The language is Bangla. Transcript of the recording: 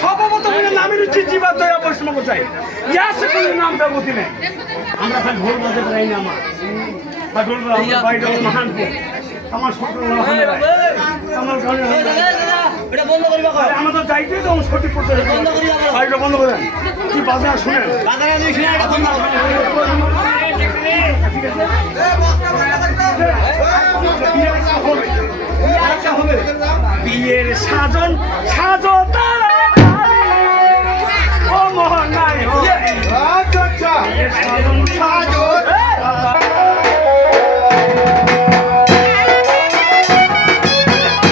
সর্বপ্রথম নামের হচ্ছে জীবা দয়া বৈষ্ণব চাই। ইয়া সে কোনো নাম ব্যবধি নেই? আমরা খালি ঢোল বাজে পাই না আমার বা ঢোল বাজে বাইরে মহানপুর আমার ছোট আমার ঘরে এটা বন্ধ করিবা কর। আমরা তো যাইতে তো সঠিক করতে বন্ধ করি। বাইরে বন্ধ করেন কি বাজনা শুনেন? বাজারে শুনে এটা বন্ধ হবে। বিয়ের সাজন সাজো তারা। ও মোহন নাই আচ্ছা, আচ্ছা। সাজন সাজো